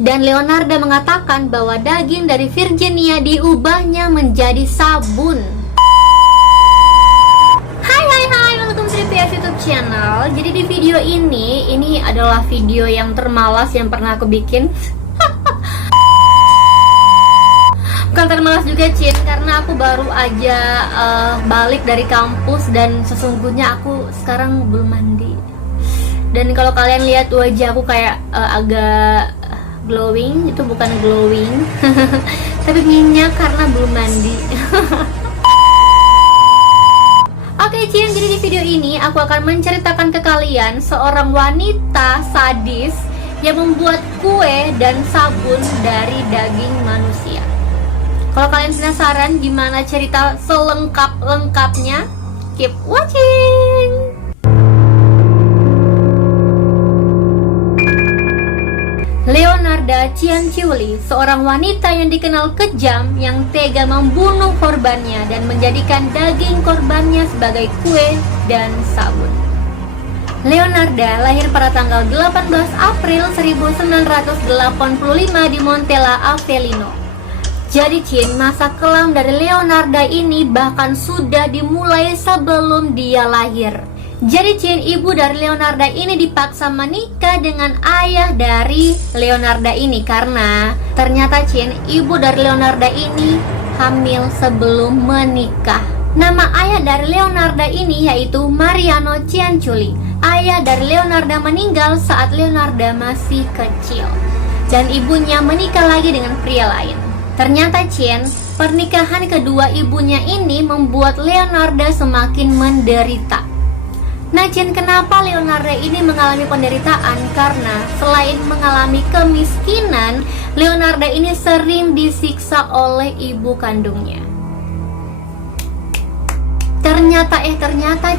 Dan Leonardo mengatakan bahwa daging dari Virginia diubahnya menjadi sabun. Hai, welcome to DPS YouTube channel. Jadi di video ini adalah video yang termalas yang pernah aku bikin. Bukan termalas juga Cin, karena aku baru aja balik dari kampus dan sesungguhnya aku sekarang belum mandi. Dan kalau kalian lihat wajah aku kayak agak glowing, itu bukan glowing tapi minyak karena belum mandi. Oke Cin, jadi di video ini aku akan menceritakan ke kalian seorang wanita sadis yang membuat kue dan sabun dari daging manusia. Kalau kalian penasaran gimana cerita selengkap-lengkapnya, keep watching. Leonarda Cianciulli, seorang wanita yang dikenal kejam yang tega membunuh korbannya dan menjadikan daging korbannya sebagai kue dan sabun. Leonarda lahir pada tanggal 18 April 1985 di Montella, Avellino. Jadi Cin, masa kelam dari Leonarda ini bahkan sudah dimulai sebelum dia lahir. Jadi Cin, ibu dari Leonarda ini dipaksa menikah dengan ayah dari Leonarda ini karena ternyata Cin, ibu dari Leonarda ini hamil sebelum menikah. Nama ayah dari Leonarda ini yaitu Mariano Cianciulli. Ayah dari Leonarda meninggal saat Leonarda masih kecil dan ibunya menikah lagi dengan pria lain. Ternyata Cin, pernikahan kedua ibunya ini membuat Leonarda semakin menderita. Nah Cin, kenapa Leonarda ini mengalami penderitaan? Karena selain mengalami kemiskinan, Leonarda ini sering disiksa oleh ibu kandungnya. Ternyata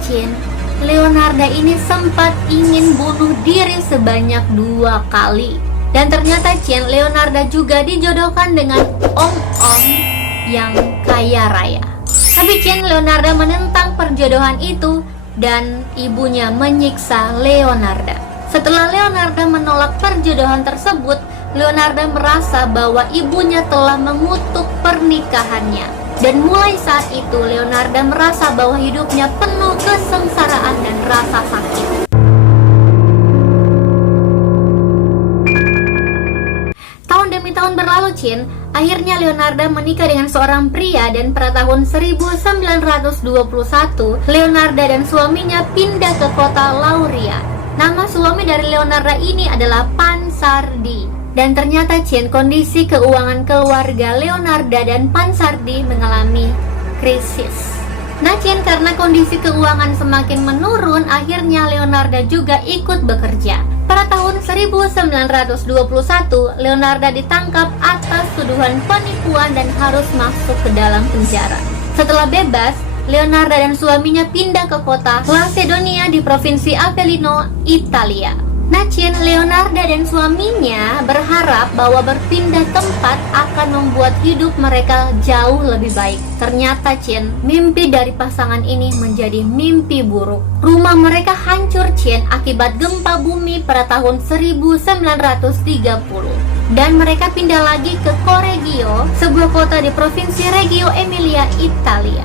Cin, Leonarda ini sempat ingin bunuh diri sebanyak 2 kali. Dan ternyata Cin, Leonarda juga dijodohkan dengan om-om yang kaya raya. Tapi Cin, Leonarda menentang perjodohan itu dan ibunya menyiksa Leonarda. Setelah Leonarda menolak perjodohan tersebut, Leonarda merasa bahwa ibunya telah mengutuk pernikahannya. Dan mulai saat itu Leonarda merasa bahwa hidupnya penuh kesengsaraan dan rasa sakit. Tahun berlalu Cin, akhirnya Leonarda menikah dengan seorang pria dan pada tahun 1921 Leonarda dan suaminya pindah ke kota Lauria. Nama suami dari Leonarda ini adalah Pansardi. Dan ternyata Cin, kondisi keuangan keluarga Leonarda dan Pansardi mengalami krisis. Nah Cin, karena kondisi keuangan semakin menurun, akhirnya Leonarda juga ikut bekerja. Pada tahun 1921, Leonarda ditangkap atas tuduhan penipuan dan harus masuk ke dalam penjara. Setelah bebas, Leonarda dan suaminya pindah ke kota Lacedonia di provinsi Avellino, Italia. Nah Cin, Leonarda dan suaminya berharap bahwa berpindah tempat akan membuat hidup mereka jauh lebih baik. Ternyata Cin, mimpi dari pasangan ini menjadi mimpi buruk. Rumah mereka hancur Cin akibat gempa bumi pada tahun 1930. Dan mereka pindah lagi ke Correggio, sebuah kota di provinsi Reggio Emilia, Italia.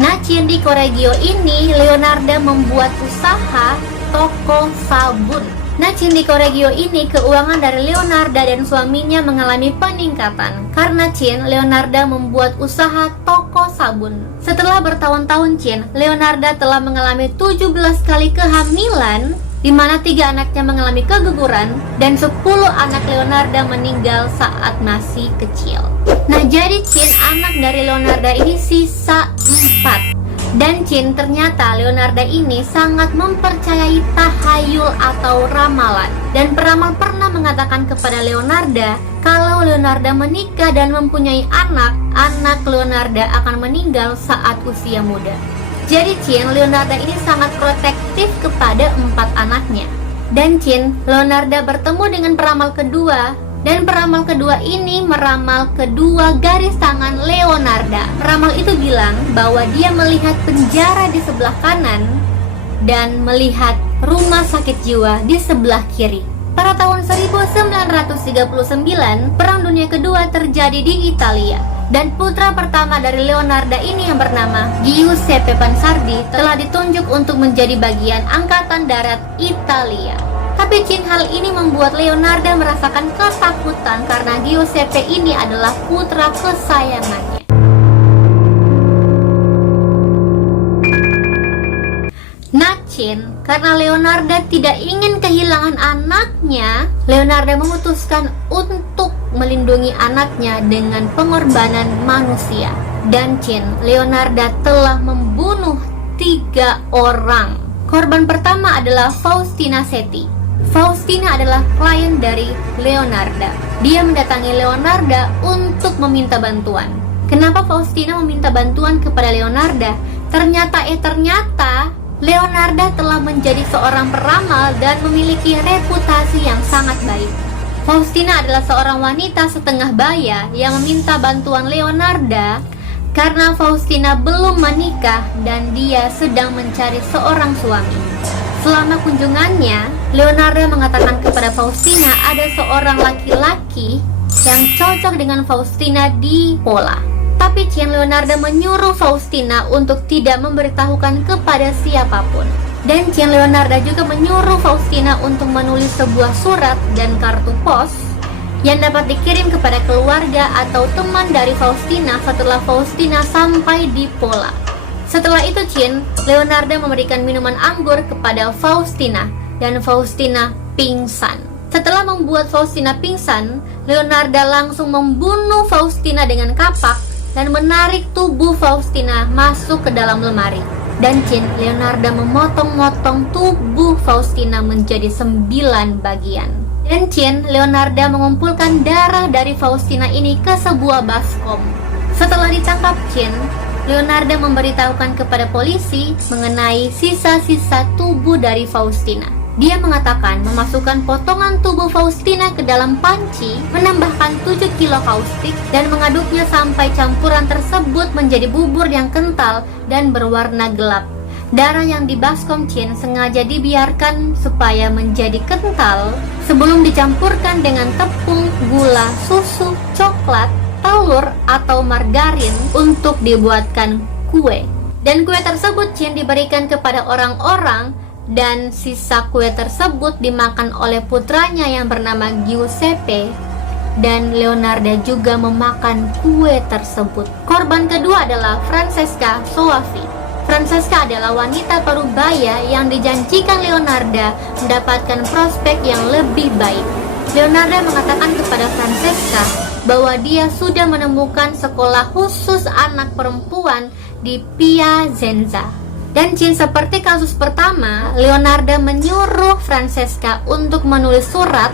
Nah Cin, di Correggio ini Leonarda membuat usaha toko sabun. Nah Cin, di Correggio ini keuangan dari Leonarda dan suaminya mengalami peningkatan karena Cin, Leonarda membuat usaha toko sabun. Setelah bertahun-tahun Cin, Leonarda telah mengalami 17 kali kehamilan, di mana 3 anaknya mengalami keguguran dan 10 anak Leonarda meninggal saat masih kecil. Nah jadi Cin, anak dari Leonarda ini sisa 4. Dan Cin, ternyata Leonarda ini sangat mempercayai tahayul atau ramalan. Dan peramal pernah mengatakan kepada Leonarda kalau Leonarda menikah dan mempunyai anak, anak Leonarda akan meninggal saat usia muda. Jadi Cin, Leonarda ini sangat protektif kepada 4 anaknya. Dan Cin, Leonarda bertemu dengan peramal kedua. Dan peramal kedua ini meramal kedua garis tangan Leonarda. Peramal itu bilang bahwa dia melihat penjara di sebelah kanan dan melihat rumah sakit jiwa di sebelah kiri. Pada tahun 1939, Perang Dunia Kedua terjadi di Italia. Dan putra pertama dari Leonarda ini yang bernama Giuseppe Pansardi telah ditunjuk untuk menjadi bagian Angkatan Darat Italia. Tapi hal ini membuat Leonarda merasakan ketakutan karena Giuseppe ini adalah putra kesayangannya. Karena Leonarda tidak ingin kehilangan anaknya, Leonarda memutuskan untuk melindungi anaknya dengan pengorbanan manusia. Dan Leonarda telah membunuh 3 orang. Korban pertama adalah Faustina Setti. Faustina adalah klien dari Leonarda. Dia mendatangi Leonarda untuk meminta bantuan. Kenapa Faustina meminta bantuan kepada Leonarda? Ternyata Leonarda telah menjadi seorang peramal dan memiliki reputasi yang sangat baik. Faustina adalah seorang wanita setengah baya yang meminta bantuan Leonarda karena Faustina belum menikah dan dia sedang mencari seorang suami. Selama kunjungannya, Leonarda mengatakan kepada Faustina ada seorang laki-laki yang cocok dengan Faustina di Pola. Tapi Leonarda menyuruh Faustina untuk tidak memberitahukan kepada siapapun. Dan Leonarda juga menyuruh Faustina untuk menulis sebuah surat dan kartu pos yang dapat dikirim kepada keluarga atau teman dari Faustina setelah Faustina sampai di Pola. Setelah itu Leonarda memberikan minuman anggur kepada Faustina dan Faustina pingsan. Setelah membuat Faustina pingsan, Leonarda langsung membunuh Faustina dengan kapak dan menarik tubuh Faustina masuk ke dalam lemari. Dan Leonarda memotong-motong tubuh Faustina menjadi 9 bagian. Dan Leonarda mengumpulkan darah dari Faustina ini ke sebuah baskom. Setelah ditangkap Leonarda memberitahukan kepada polisi mengenai sisa-sisa tubuh dari Faustina. Dia mengatakan memasukkan potongan tubuh Faustina ke dalam panci, menambahkan 7 kilo kaustik, dan mengaduknya sampai campuran tersebut menjadi bubur yang kental dan berwarna gelap. Darah yang di baskom sengaja dibiarkan supaya menjadi kental sebelum dicampurkan dengan tepung, gula, susu, coklat, telur, atau margarin untuk dibuatkan kue. Dan kue tersebut diberikan kepada orang-orang, dan sisa kue tersebut dimakan oleh putranya yang bernama Giuseppe, dan Leonarda juga memakan kue tersebut. Korban kedua adalah Francesca Soavi. Francesca adalah wanita parubaya yang dijanjikan Leonarda mendapatkan prospek yang lebih baik. Leonarda mengatakan kepada Francesca bahwa dia sudah menemukan sekolah khusus anak perempuan di Piacenza. Dan seperti kasus pertama, Leonarda menyuruh Francesca untuk menulis surat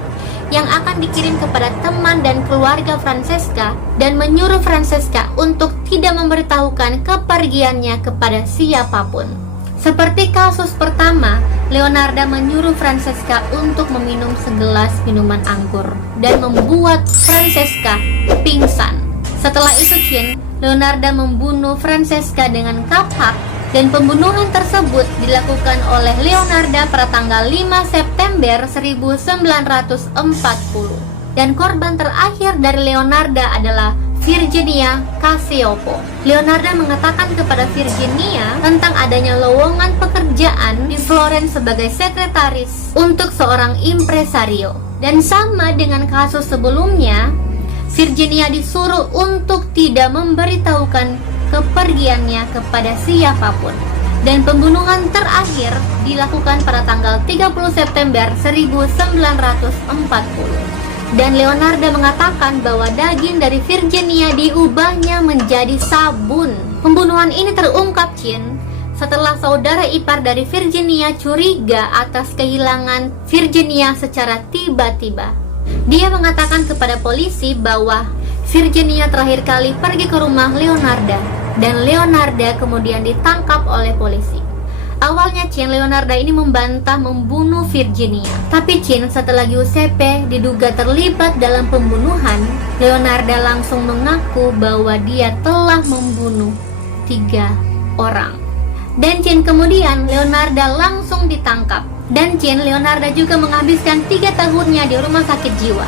yang akan dikirim kepada teman dan keluarga Francesca, dan menyuruh Francesca untuk tidak memberitahukan kepergiannya kepada siapapun. Seperti kasus pertama, Leonarda menyuruh Francesca untuk meminum segelas minuman anggur dan membuat Francesca pingsan. Setelah itu Leonarda membunuh Francesca dengan kapak. Dan pembunuhan tersebut dilakukan oleh Leonarda pada tanggal 5 September 1940. Dan korban terakhir dari Leonarda adalah Virginia Cacioppo. Leonarda mengatakan kepada Virginia tentang adanya lowongan pekerjaan di Florence sebagai sekretaris untuk seorang impresario. Dan sama dengan kasus sebelumnya, Virginia disuruh untuk tidak memberitahukan kepergiannya kepada siapapun. Dan pembunuhan terakhir dilakukan pada tanggal 30 September 1940. Dan Leonarda mengatakan bahwa daging dari Virginia diubahnya menjadi sabun. Pembunuhan ini terungkap setelah saudara ipar dari Virginia curiga atas kehilangan Virginia secara tiba-tiba. Dia mengatakan kepada polisi bahwa Virginia terakhir kali pergi ke rumah Leonarda, dan Leonarda kemudian ditangkap oleh polisi. Awalnya Leonarda ini membantah membunuh Virginia, tapi setelah Giuseppe diduga terlibat dalam pembunuhan, Leonarda langsung mengaku bahwa dia telah membunuh 3 orang. Dan kemudian Leonarda langsung ditangkap. Dan Chin, Leonardo juga menghabiskan 3 tahunnya di rumah sakit jiwa.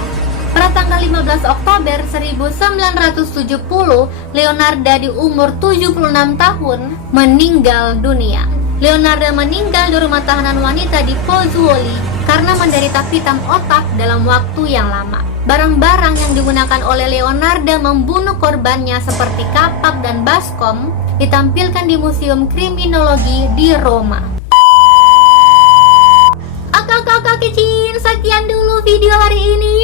Pada tanggal 15 Oktober 1970, Leonardo di umur 76 tahun meninggal dunia. Leonardo meninggal di rumah tahanan wanita di Pozzuoli karena menderita pitam otak dalam waktu yang lama. Barang-barang yang digunakan oleh Leonardo membunuh korbannya seperti kapak dan baskom ditampilkan di Museum Kriminologi di Roma. Oke Cin, sekian dulu video hari ini.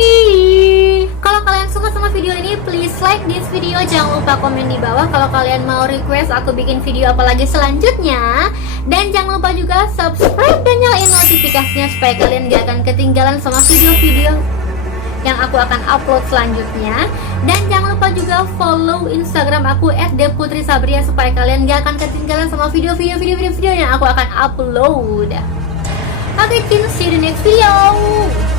Kalau kalian suka sama video ini, please like this video. Jangan lupa komen di bawah kalau kalian mau request aku bikin video apa lagi selanjutnya. Dan jangan lupa juga subscribe dan nyalain notifikasinya supaya kalian gak akan ketinggalan sama video-video yang aku akan upload selanjutnya. Dan jangan lupa juga follow Instagram aku @deputrisabria supaya kalian gak akan ketinggalan sama video-video yang aku akan upload. Oke, see you in the next video.